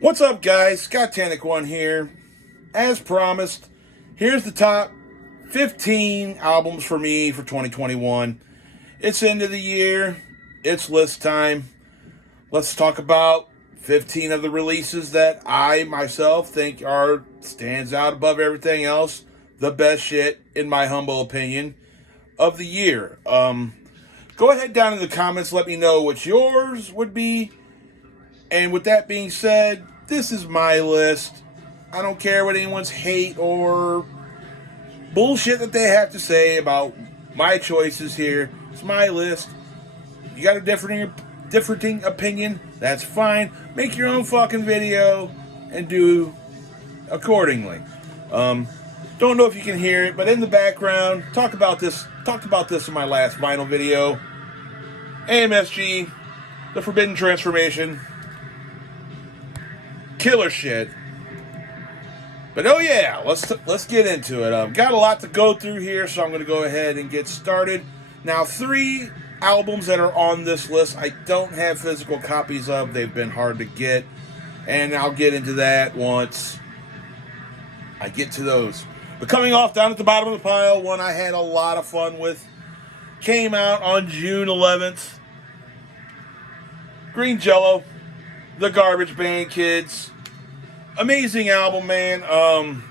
What's up, guys? Scott Tannic One here. As promised, here's the top 15 albums for me for 2021. It's end of the year. It's list time. Let's talk about 15 of the releases that I myself think are stands out above everything else. The best shit, in my humble opinion, of the year. Go ahead down in the comments. Let me know what yours would be. And with that being said, this is my list. I don't care what anyone's hate or bullshit that they have to say about my choices here. It's my list. You got a differing opinion, that's fine. Make your own fucking video and do accordingly. Don't know if you can hear it, but in the background, talked about this in my last vinyl video. AMSG, The Forbidden Transformation. Killer shit. But oh yeah, let's get into it. Got a lot to go through here, so I'm going to go ahead and get started. Now, 3 albums that are on this list I don't have physical copies of. They've been hard to get, and I'll get into that once I get to those. But coming off down at the bottom of the pile, one I had a lot of fun with, came out on June 11th. Green Jello, The Garbage Band Kids. Amazing album, man.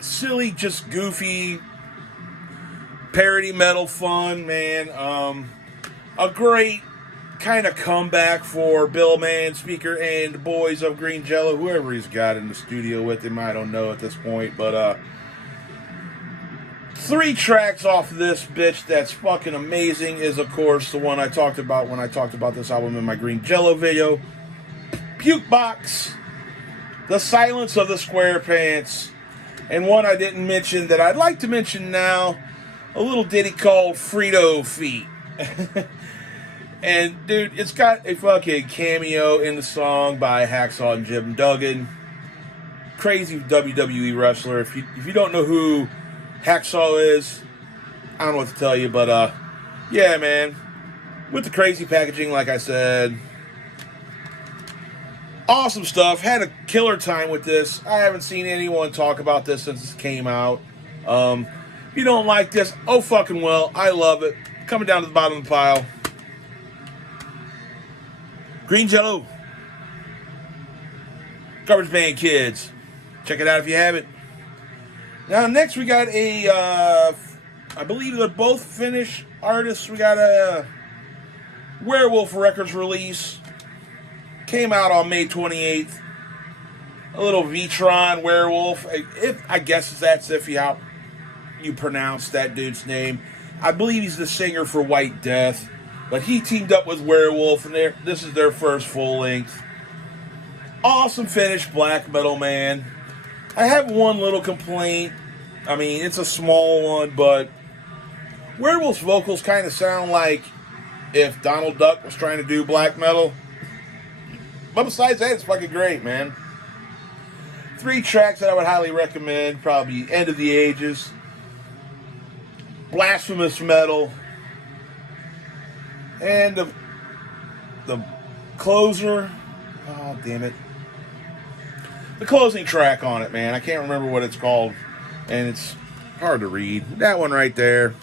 Silly, just goofy, parody metal fun, man. A great kind of comeback for Bill Manspeaker and boys of Green Jello, whoever he's got in the studio with him, I don't know at this point. But 3 tracks off this bitch that's fucking amazing is, of course, the one I talked about when I talked about this album in my Green Jello video. Puke Box, The Silence of the Square Pants, and one I didn't mention that I'd like to mention now, a little ditty called Frito Feet. And dude, it's got a fucking cameo in the song by Hacksaw and Jim Duggan. Crazy WWE wrestler. If you don't know who Hacksaw is, I don't know what to tell you, but yeah, man. With the crazy packaging, like I said. Awesome stuff. Had a killer time with this. I haven't seen anyone talk about this since it came out. If you don't like this, oh fucking well. I love it. Coming down to the bottom of the pile. Green Jello. Garbage Band Kids. Check it out if you haven't. Now next we got I believe they're both Finnish artists. We got a Werewolf Records release. Came out on May 28th. A little Vitron Werewolf. I guess that's how you pronounce that dude's name. I believe he's the singer for White Death. But he teamed up with Werewolf, and this is their first full length. Awesome Finnish black metal, man. I have one little complaint. I mean, it's a small one, but Werewolf's vocals kind of sound like if Donald Duck was trying to do black metal. But besides that, it's fucking great, man. 3 tracks that I would highly recommend. Probably End of the Ages. Blasphemous Metal. And the closer. Oh, damn it. The closing track on it, man. I can't remember what it's called. And it's hard to read. That one right there.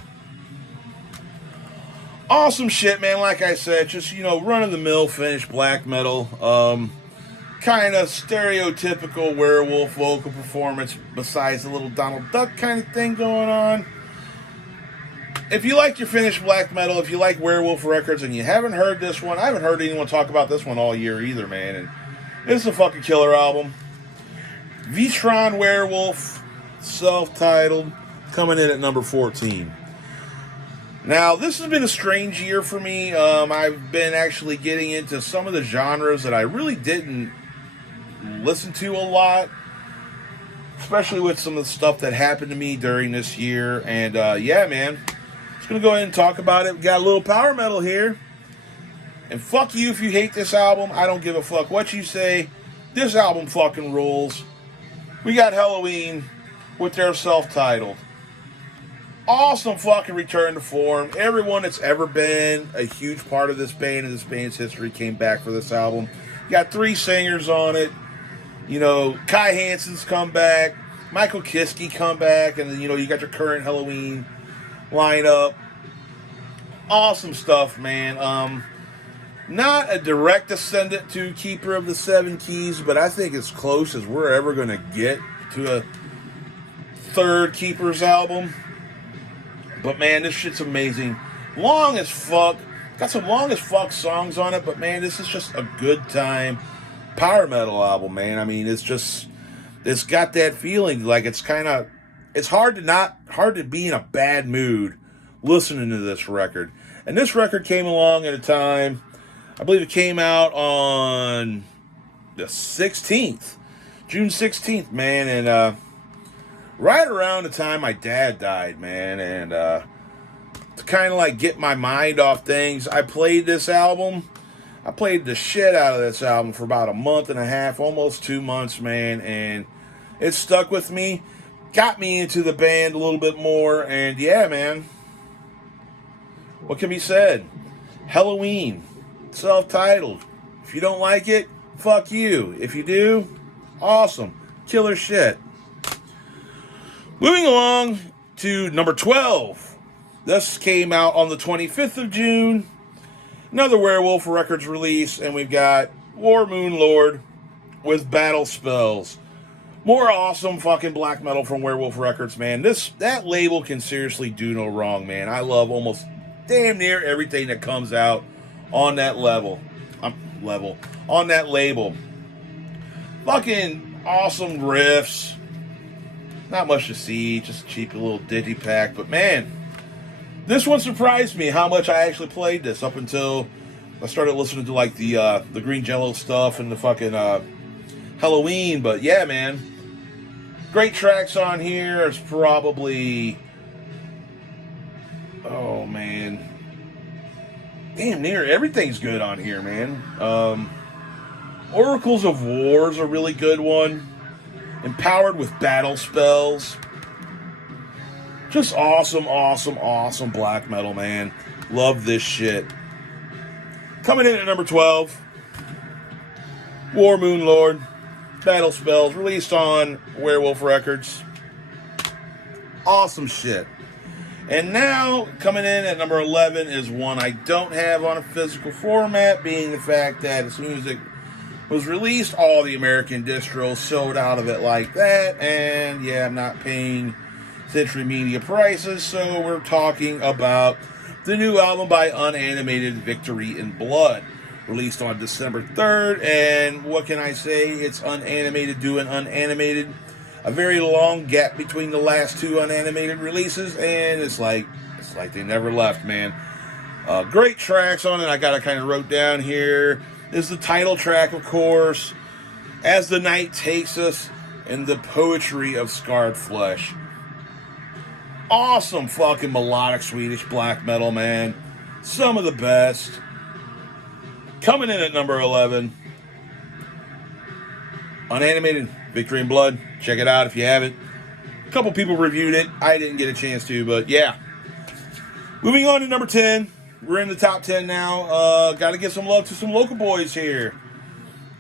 Awesome shit, man. Like I said, just, run-of-the-mill Finnish black metal. Kind of stereotypical Werewolf vocal performance besides the little Donald Duck kind of thing going on. If you like your Finnish black metal, if you like Werewolf Records and you haven't heard this one, I haven't heard anyone talk about this one all year either, man. And it's a fucking killer album. Vitron Werewolf, self-titled, coming in at number 14. Now, this has been a strange year for me. I've been actually getting into some of the genres that I really didn't listen to a lot, especially with some of the stuff that happened to me during this year. And yeah, man, just gonna go ahead and talk about it. We got a little power metal here, and fuck you if you hate this album. I don't give a fuck what you say. This album fucking rules. We got Helloween with their self-titled. Awesome fucking return to form. Everyone that's ever been a huge part of this band and this band's history came back for this album. Got 3 singers on it. You know, Kai Hansen's come back. Michael Kiske come back. And then, you know, you got your current Halloween lineup. Awesome stuff, man. Not a direct descendant to Keeper of the Seven Keys, but I think as close as we're ever going to get to a third Keepers album. But man, this shit's amazing. Long as fuck. Got some long as fuck songs on it, but man, this is just a good time power metal album, man. I mean, it's got that feeling like it's hard to be in a bad mood listening to this record. And this record came along at a time, I believe it came out on the 16th, June 16th, man, and right around the time my dad died, man, and to kind of like get my mind off things, I played this album. I played the shit out of this album for about a month and a half, almost 2 months, man, and it stuck with me, got me into the band a little bit more, and yeah, man, what can be said? Halloween, self-titled. If you don't like it, fuck you. If you do, awesome. Killer shit. Moving along to number 12. This came out on the 25th of June. Another Werewolf Records release, and we've got War Moon Lord with Battle Spells. More awesome fucking black metal from Werewolf Records, man. That label can seriously do no wrong, man. I love almost damn near everything that comes out on that on that label. Fucking awesome riffs. Not much to see, just a cheap little digipack, but man, this one surprised me how much I actually played this up until I started listening to like the Green Jello stuff and the fucking Halloween. But yeah, man, great tracks on here. There's probably, oh man, damn near everything's good on here, man. Oracles of War's a really good one. Empowered with Battle Spells. Just awesome, awesome, awesome black metal, man. Love this shit. Coming in at number 12, War Moon Lord, Battle Spells, released on Werewolf Records. Awesome shit. And now, coming in at number 11 is one I don't have on a physical format, being the fact that as soon as it was released, all the American distros sold out of it like that, and yeah, I'm not paying Century Media prices, so we're talking about the new album by Unanimated, Victory in Blood, released on December 3rd, and what can I say? It's Unanimated doing Unanimated. A very long gap between the last 2 Unanimated releases, and it's like they never left, man. Great tracks on it. I got it kind of wrote down here. This is the title track, of course, As the Night Takes Us, and the Poetry of Scarred Flesh. Awesome fucking melodic Swedish black metal, man. Some of the best. Coming in at number 11, Unanimated, Victory in Blood. Check it out if you haven't. A couple people reviewed it. I didn't get a chance to, but yeah. Moving on to number 10. We're in the top 10 now. Got to give some love to some local boys here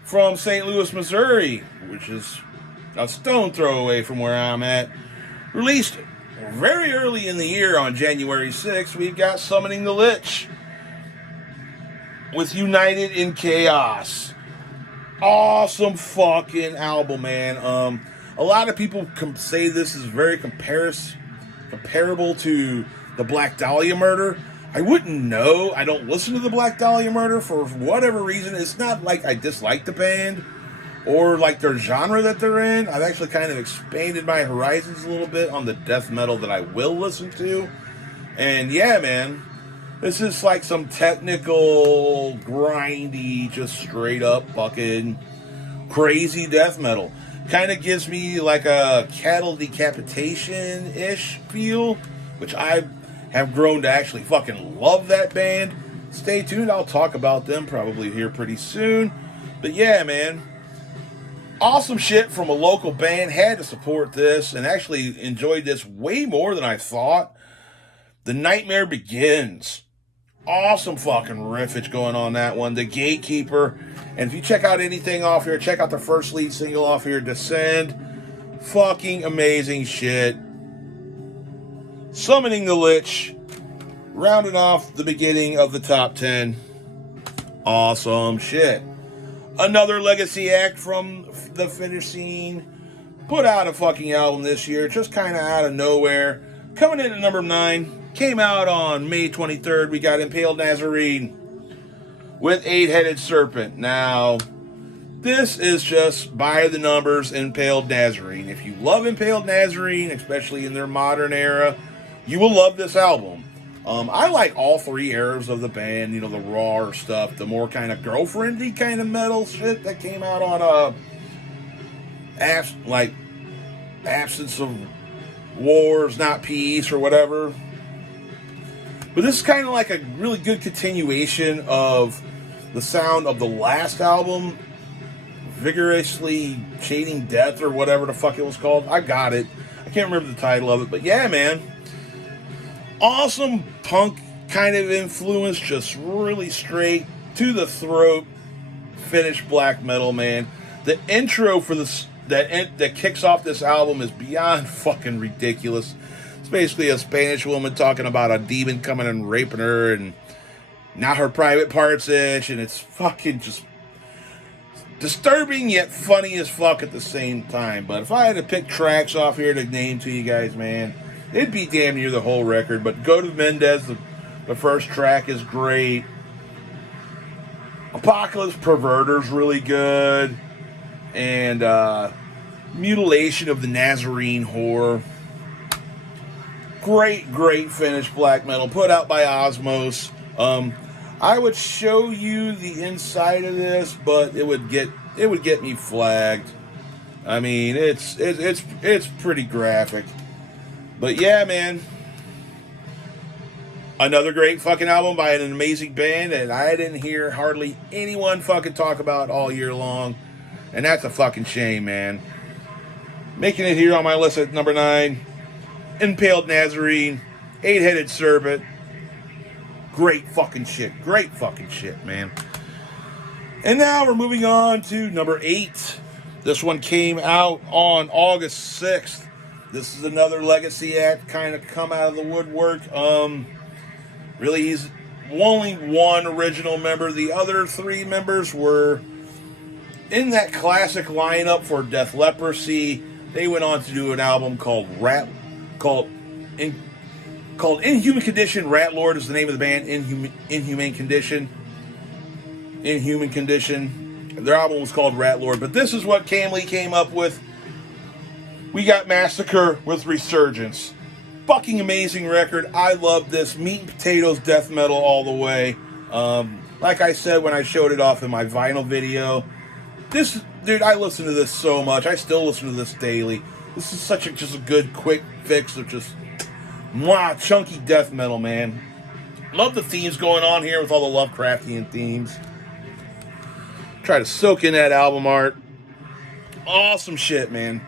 from St. Louis, Missouri, which is a stone throw away from where I'm at. Released very early in the year on January 6th, we've got Summoning the Lich with United in Chaos. Awesome fucking album, man. A lot of people say this is very comparable to the Black Dahlia Murder. I wouldn't know. I don't listen to the Black Dahlia Murder for whatever reason. It's not like I dislike the band or like their genre that they're in. I've actually kind of expanded my horizons a little bit on the death metal that I will listen to. And yeah, man, this is like some technical, grindy, just straight up fucking crazy death metal. Kind of gives me like a Cattle Decapitation-ish feel, which I have grown to actually fucking love that band. Stay tuned, I'll talk about them probably here pretty soon. But yeah, man, awesome shit from a local band. Had to support this and actually enjoyed this way more than I thought. The Nightmare Begins. awesome fucking riffage going on that one. The Gatekeeper. And if you check out anything off here, check out the first lead single off here, Descend. Fucking amazing shit. Summoning the Lich. Rounding off the beginning of the top 10. Awesome shit. Another legacy act from the Finnish scene. Put out a fucking album this year, just kind of out of nowhere. Coming in at number 9. Came out on May 23rd. We got Impaled Nazarene with Eight-Headed Serpent. Now, this is just by the numbers Impaled Nazarene. If you love Impaled Nazarene, especially in their modern era, you will love this album. I like all three eras of the band, you know, the raw stuff, the more kind of girlfriendy kind of metal shit that came out on Absence of Wars, Not Peace, or whatever. But this is kind of like a really good continuation of the sound of the last album, Vigorously Shading Death, or whatever the fuck it was called. I got it. I can't remember the title of it, but yeah, man. Awesome punk kind of influence, just really straight to the throat Finnish black metal, man. The intro for this that kicks off this album is beyond fucking ridiculous. It's basically a Spanish woman talking about a demon coming and raping her, and now her private parts itch, and it's fucking just disturbing yet funny as fuck at the same time. But if I had to pick tracks off here to name to you guys, man, it'd be damn near the whole record. But Go to Mendez, the first track is great. Apocalypse Perverter's really good. And Mutilation of the Nazarene Whore. Great Finnish black metal put out by Osmos. I would show you the inside of this, but it would get me flagged. I mean, it's pretty graphic. But yeah, man. Another great fucking album by an amazing band that I didn't hear hardly anyone fucking talk about all year long. And that's a fucking shame, man. Making it here on my list at number 9. Impaled Nazarene. Eight-Headed Serpent. Great fucking shit, man. And now we're moving on to number 8. This one came out on August 6th. This is another legacy act, kind of come out of the woodwork. Really, he's only one original member. The other 3 members were in that classic lineup for Death Leprosy. They went on to do an album called Inhuman Condition. Rat Lord is the name of the band. Inhuman Condition. Their album was called Rat Lord. But this is what Kam Lee came up with. We got Massacre with Resurgence. Fucking amazing record. I love this. Meat and potatoes death metal all the way. Like I said when I showed it off in my vinyl video, dude, I listen to this so much. I still listen to this daily. This is just a good quick fix of just chunky death metal, man. Love the themes going on here with all the Lovecraftian themes. Try to soak in that album art. Awesome shit, man.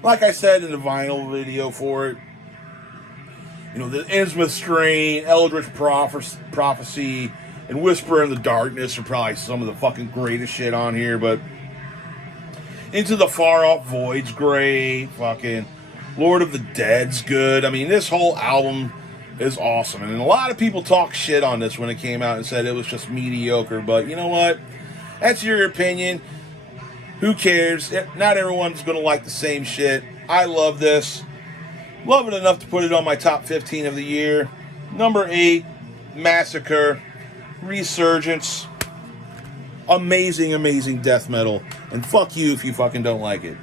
Like I said in the vinyl video for it, you know, the Innsmouth Strain, Eldritch Prophecy, and Whisper in the Darkness are probably some of the fucking greatest shit on here, but Into the Far Off Void's great. Fucking Lord of the Dead's good. I mean, this whole album is awesome. And a lot of people talk shit on this when it came out and said it was just mediocre. But you know what? That's your opinion. Who cares? Not everyone's going to like the same shit. I love this. Love it enough to put it on my top 15 of the year. Number 8, Massacre. Resurgence. Amazing death metal. And fuck you if you fucking don't like it.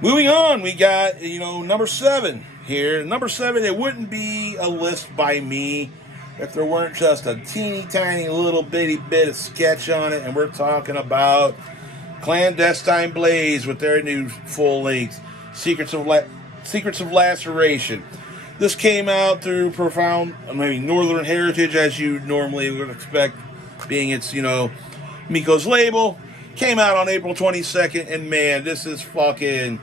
Moving on, we got, number 7 here. Number 7, it wouldn't be a list by me if there weren't just a teeny tiny little bitty bit of sketch on it. And we're talking about Clandestine Blaze with their new full length, Secrets of Laceration. This came out through Northern Heritage, as you normally would expect, being its, Miko's label. Came out on April 22nd, and man, this is fucking...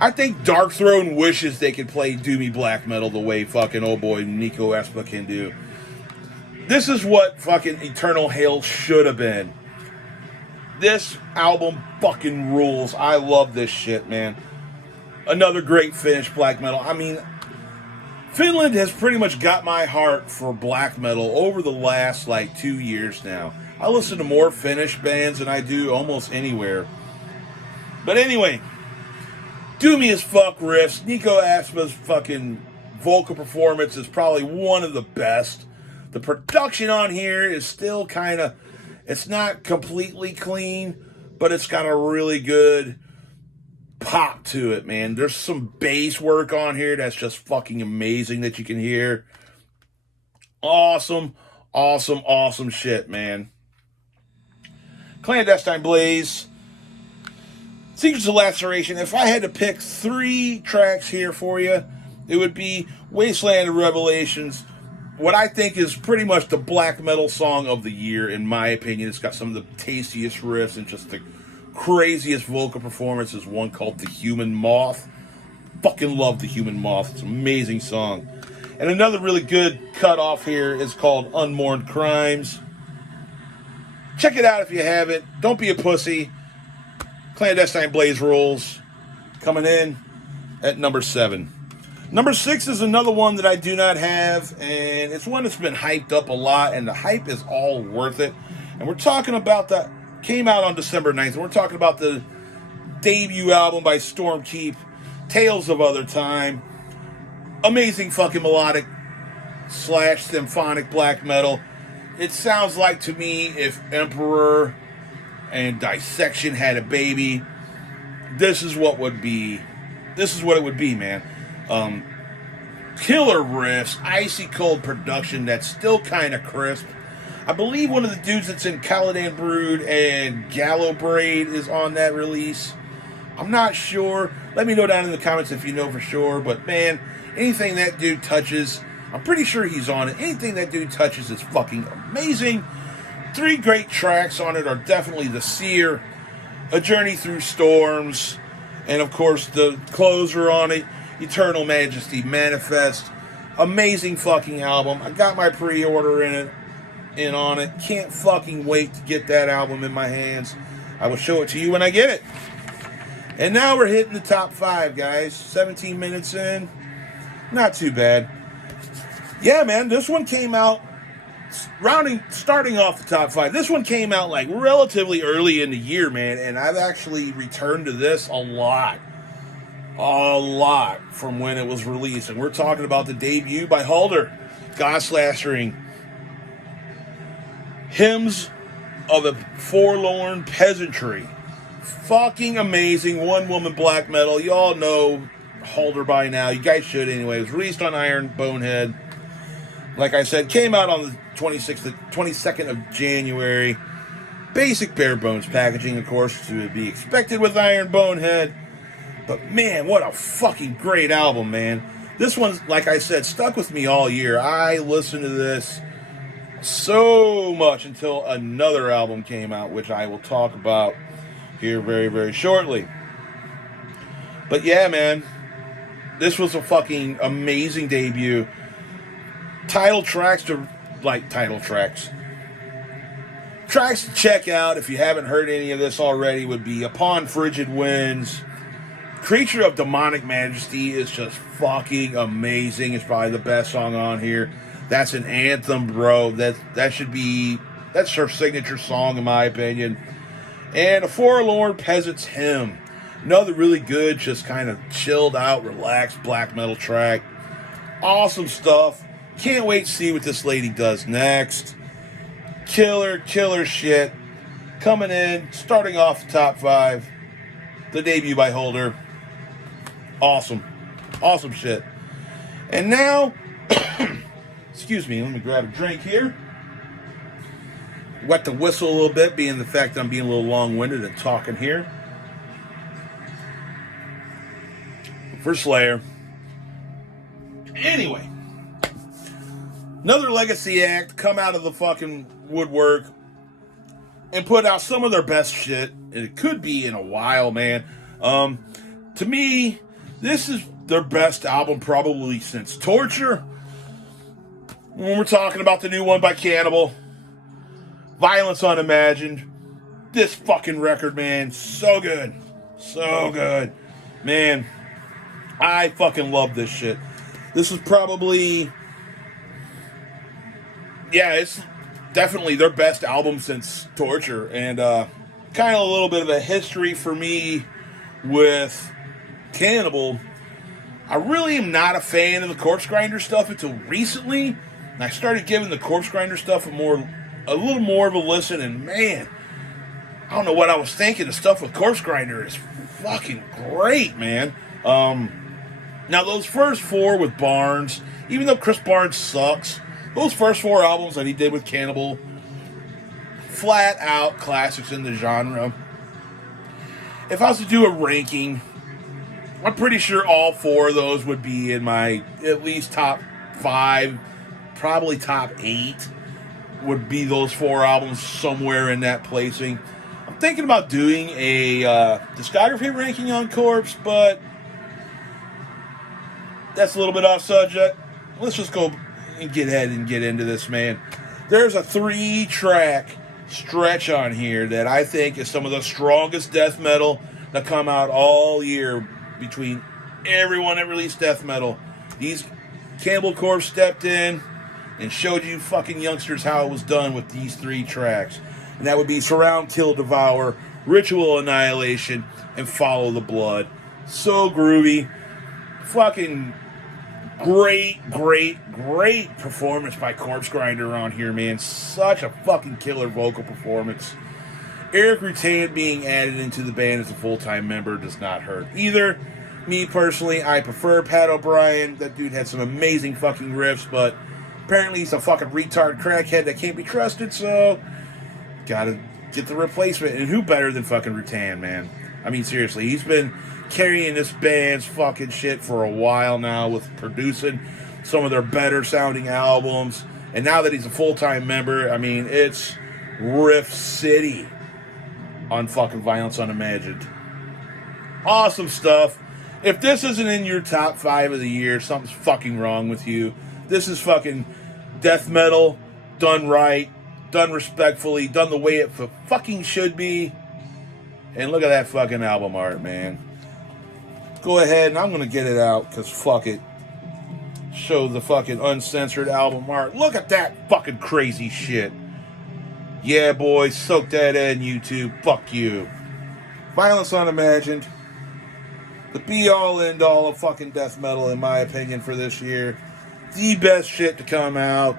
I think Darkthrone wishes they could play doomy black metal the way fucking old boy Nico Espa can do. This is what fucking Eternal Hail should have been. This album fucking rules. I love this shit, man. Another great Finnish black metal. I mean, Finland has pretty much got my heart for black metal over the last, 2 years now. I listen to more Finnish bands than I do almost anywhere. But anyway, doomy as fuck riffs. Nico Aspa's fucking vocal performance is probably one of the best. The production on here is still kind of, it's not completely clean, but it's got a really good pop to it, man. There's some bass work on here that's just fucking amazing that you can hear. Awesome, awesome, awesome shit, man. Clandestine Blaze. Secrets of Laceration. If I had to pick 3 tracks here for you, it would be Wasteland of Revelations. What I think is pretty much the black metal song of the year, in my opinion. It's got some of the tastiest riffs and just the craziest vocal performances. One called The Human Moth. Fucking love The Human Moth. It's an amazing song. And another really good cut off here is called Unmourned Crimes. Check it out if you haven't. Don't be a pussy. Clandestine Blaze rules. Coming in at number 7. Number 6 is another one that I do not have, and it's one that's been hyped up a lot, and the hype is all worth it. And we're talking about that, came out on December 9th, and we're talking about the debut album by Stormkeep, Tales of Other Time. Amazing fucking melodic / symphonic black metal. It sounds like to me if Emperor and Dissection had a baby, this is what it would be, man. Killer riffs, icy cold production that's still kind of crisp. I believe one of the dudes that's in Caladan Brood and Gallow Braid is on that release. I'm not sure. Let me know down in the comments if you know for sure. But man, anything that dude touches, I'm pretty sure he's on it. Anything that dude touches is fucking amazing. 3 great tracks on it are definitely The Seer, A Journey Through Storms, and of course the closer on it, Eternal Majesty Manifest. Amazing fucking album. I got my pre-order in on it. Can't fucking wait to get that album in my hands. I will show it to you when I get it. And now we're hitting the top 5, guys. 17 minutes in. Not too bad. Yeah, man, this one came out starting off the top 5. This one came out relatively early in the year, man, and I've actually returned to this a lot from when it was released. And we're talking about the debut by Halder, Godslashing, Hymns of a Forlorn Peasantry. Fucking amazing one-woman black metal. You all know Halder by now. You guys should anyway. It was released on Iron Bonehead. Like I said, came out on the 22nd of January. Basic bare bones packaging, of course, to be expected with Iron Bonehead. But man, what a fucking great album, man. This one's, like I said, stuck with me all year. I listened to this so much until another album came out, which I will talk about here very, very shortly. But yeah, man, this was a fucking amazing debut. Tracks to check out if you haven't heard any of this already would be Upon Frigid Winds. Creature of Demonic Majesty is just fucking amazing. It's probably the best song on here. That's an anthem, bro. That's her signature song in my opinion. And A Forlorn Peasant's Hymn. Another really good, just kind of chilled out, relaxed black metal track. Awesome stuff. Can't wait to see what this lady does next. Killer shit. Coming in, starting off the top 5. The debut by Halder. Awesome shit. And now, excuse me, let me grab a drink here. Wet the whistle a little bit, being the fact that I'm being a little long-winded and talking here. For Slayer. Anyway, another legacy act come out of the fucking woodwork and put out some of their best shit, and it could be in a while, man. To me, this is their best album probably since Torture. When we're talking about the new one by Cannibal, Violence Unimagined, this fucking record, man, so good. So good. Man, I fucking love this shit. This is probably, yeah, it's definitely their best album since Torture. And kind of a little bit of a history for me with Cannibal. I really am not a fan of the Corpse Grinder stuff until recently. And I started giving the Corpse Grinder stuff a little more of a listen, and man, I don't know what I was thinking. The stuff with Corpse Grinder is fucking great, man. Now, those first four with Barnes, even though Chris Barnes sucks, those first four albums that he did with Cannibal, flat out classics in the genre. If I was to do a ranking, I'm pretty sure all four of those would be in my at least top 5, probably top 8 would be those four albums somewhere in that placing. I'm thinking about doing a discography ranking on Corpse, but that's a little bit off subject. Let's just go and get ahead and get into this, man. There's a 3-track stretch on here that I think is some of the strongest death metal that come out all year between everyone that released death metal. These Cannibal Corpse stepped in and showed you fucking youngsters how it was done with these 3 tracks. And that would be Surround, Kill, Devour, Ritual Annihilation, and Follow the Blood. So groovy. Fucking great performance by Corpse Grinder on here, man. Such a fucking killer vocal performance. Eric Rutan being added into the band as a full-time member does not hurt either. Me personally, I prefer Pat O'Brien. That dude had some amazing fucking riffs, but apparently he's a fucking retard crackhead that can't be trusted, so gotta get the replacement. And who better than fucking Rutan, man? I mean, seriously, he's been carrying this band's fucking shit for a while now with producing some of their better sounding albums. And now that he's a full-time member, I mean, it's Riff City on fucking Violence Unimagined. Awesome stuff. If this isn't in your top 5 of the year, something's fucking wrong with you. This is fucking death metal done right, done respectfully, done the way it fucking should be. And look at that fucking album art, man. Go ahead, and I'm going to get it out, because fuck it. Show the fucking uncensored album art. Look at that fucking crazy shit. Yeah, boys, soak that in, YouTube. Fuck you. Violence Unimagined. The be-all, end-all of fucking death metal, in my opinion, for this year. The best shit to come out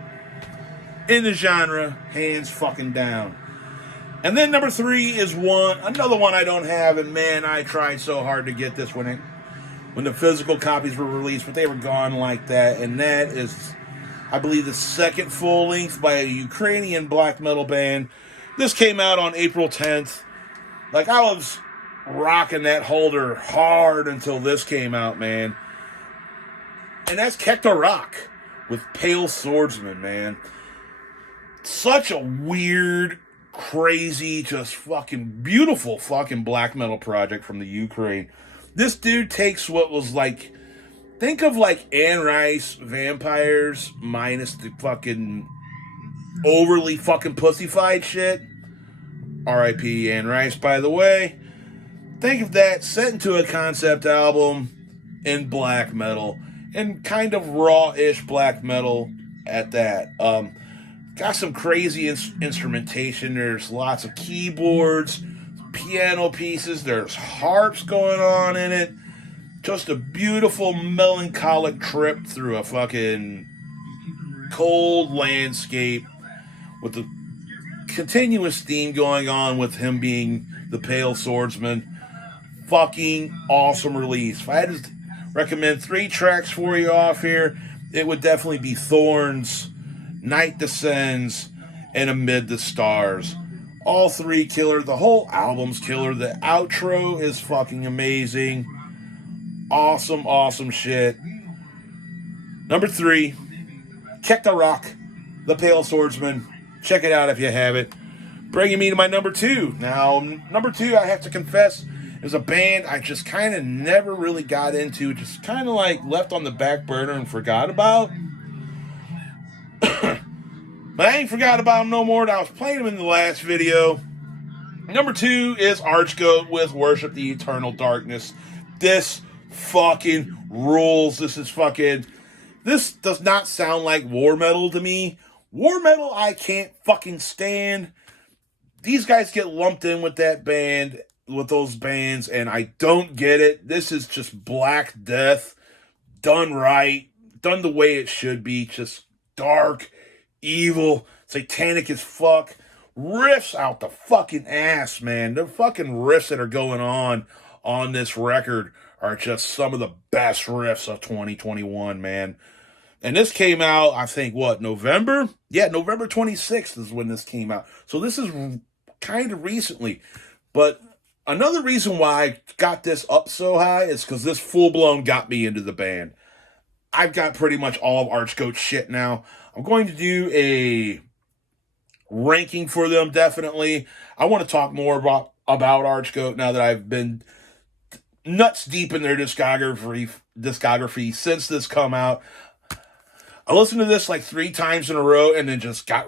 in the genre, hands fucking down. And then number 3 is another one I don't have, and man, I tried so hard to get this when the physical copies were released, but they were gone like that. And that is, I believe, the second full length by a Ukrainian black metal band. This came out on April 10th. Like, I was rocking that holder hard until this came out, man. And that's Kekta Rock with Pale Swordsman, man. Such a weird, crazy, just fucking beautiful fucking black metal project from the Ukraine. This dude takes what was like, think of like Anne Rice Vampires minus the fucking overly fucking pussified shit. R.I.P. Anne Rice, by the way. Think of that set into a concept album in black metal, and kind of raw-ish black metal at that. Got some crazy instrumentation. There's lots of keyboards, piano pieces. There's harps going on in it. Just a beautiful, melancholic trip through a fucking cold landscape with the continuous theme going on with him being the Pale Swordsman. Fucking awesome release. If I had to recommend 3 tracks for you off here, it would definitely be Thorns, Night Descends, and Amid the Stars. All 3 killer. The whole album's killer. The outro is fucking amazing. Awesome shit. Number 3, Kekta Rock, The Pale Swordsman. Check it out if you have it. Bringing me to my number 2. Now, number 2, I have to confess, is a band I just kind of never really got into. Just kind of like left on the back burner and forgot about. But I ain't forgot about them no more. I was playing them in the last video. Number 2 is Archgoat with Worship the Eternal Darkness. This fucking rules. This does not sound like war metal to me. War metal I can't fucking stand. These guys get lumped in with those bands, and I don't get it. This is just Black Death done right, done the way it should be. Just dark, evil, satanic as fuck. Riffs out the fucking ass, man. The fucking riffs that are going on this record are just some of the best riffs of 2021, man. And this came out, I think, November? Yeah, November 26th is when this came out. So this is kind of recently. But another reason why I got this up so high is because this full-blown got me into the band. I've got pretty much all of Archgoat's shit now. I'm going to do a ranking for them, definitely. I want to talk more about Archgoat now that I've been nuts deep in their discography since this come out. I listened to this like 3 times in a row and then just got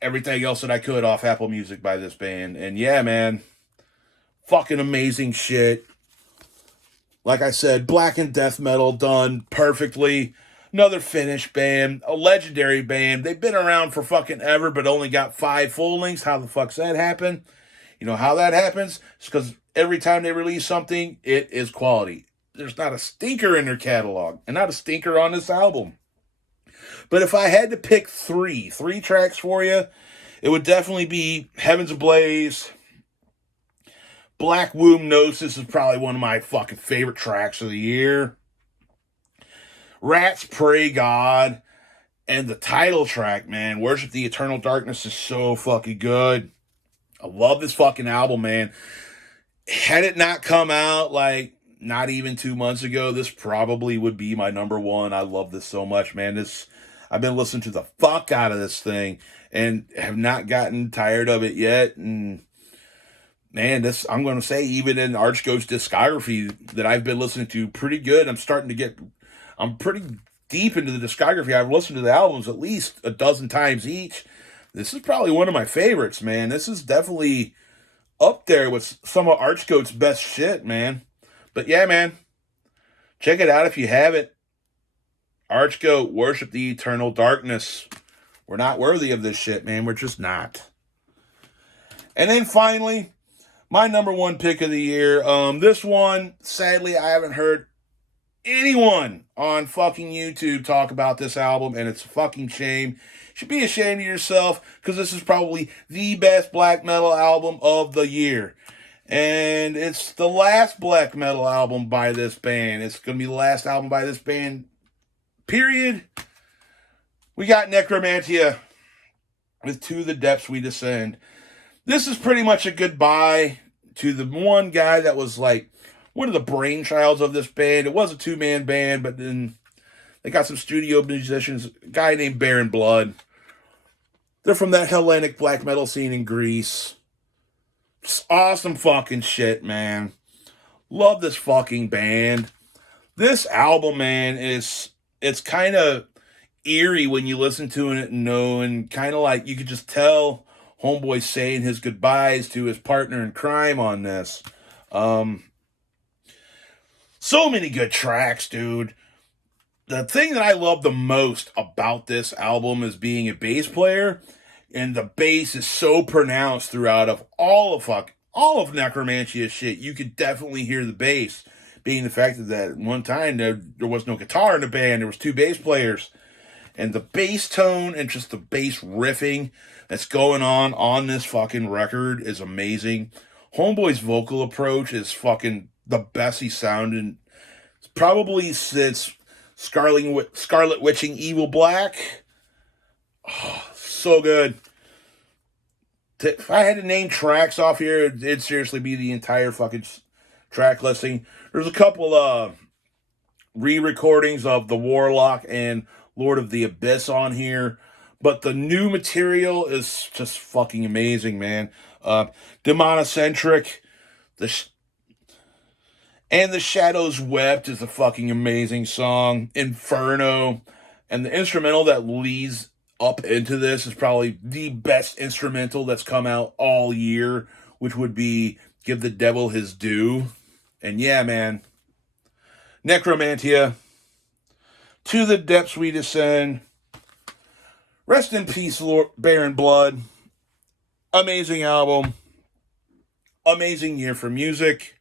everything else that I could off Apple Music by this band. And yeah, man, fucking amazing shit. Like I said, black and death metal done perfectly. Another Finnish band, a legendary band. They've been around for fucking ever, but only got 5 full lengths. How the fuck's that happen? You know how that happens? It's because every time they release something, it is quality. There's not a stinker in their catalog, and not a stinker on this album. But if I had to pick three tracks for you, it would definitely be Heaven's Ablaze. Black Womb Gnosis is probably one of my fucking favorite tracks of the year. Rats Pray God. And the title track, man, Worship the Eternal Darkness, is so fucking good. I love this fucking album, man. Had it not come out like not even 2 months ago, this probably would be my number 1. I love this so much, man. I've been listening to the fuck out of this thing and have not gotten tired of it yet. And man, I'm going to say, even in Archgoat's discography that I've been listening to, pretty good. I'm pretty deep into the discography. I've listened to the albums at least a dozen times each. This is probably one of my favorites, man. This is definitely up there with some of Archgoat's best shit, man. But yeah, man, check it out if you haven't. Archgoat, Worship the Eternal Darkness. We're not worthy of this shit, man. We're just not. And then finally, my number 1 pick of the year. This one, sadly, I haven't heard anyone on fucking YouTube talk about this album, and it's a fucking shame. You should be ashamed of yourself, because this is probably the best black metal album of the year. And it's the last black metal album by this band. It's going to be the last album by this band, period. We got Necromantia with To the Depths We Descend. This is pretty much a goodbye to the one guy that was like one of the brainchilds of this band. It was a 2-man band, but then they got some studio musicians, a guy named Baron Blood. They're from that Hellenic black metal scene in Greece. It's awesome fucking shit, man. Love this fucking band. This album, man, it's kind of eerie when you listen to it and kind of like you could just tell Homeboy saying his goodbyes to his partner in crime on this. So many good tracks, dude. The thing that I love the most about this album is being a bass player, and the bass is so pronounced throughout of all of Necromantia's shit. You could definitely hear the bass, being the fact that at one time there was no guitar in the band, there was 2 bass players. And the bass tone and just the bass riffing that's going on this fucking record is amazing. Homeboy's vocal approach is fucking the best he's sounded probably since Scarlet Witching Evil Black. Oh, so good. If I had to name tracks off here, it'd seriously be the entire fucking track listing. There's a couple re-recordings of The Warlock and Lord of the Abyss on here, but the new material is just fucking amazing, man. Demonocentric, and The Shadows Wept is a fucking amazing song. Inferno, and the instrumental that leads up into this is probably the best instrumental that's come out all year, which would be Give the Devil His Due. And yeah, man, Necromantia, To the Depths We Descend. Rest in peace, Lord Baron Blood. Amazing album. Amazing year for music.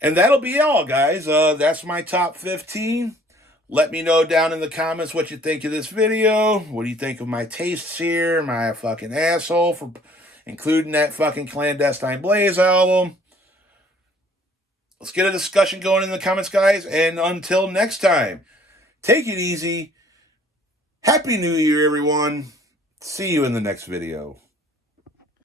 And that'll be all, guys. That's my top 15. Let me know down in the comments what you think of this video. What do you think of my tastes here? Am I a fucking asshole for including that fucking Clandestine Blaze album? Let's get a discussion going in the comments, guys. And until next time, take it easy. Happy New Year, everyone. See you in the next video.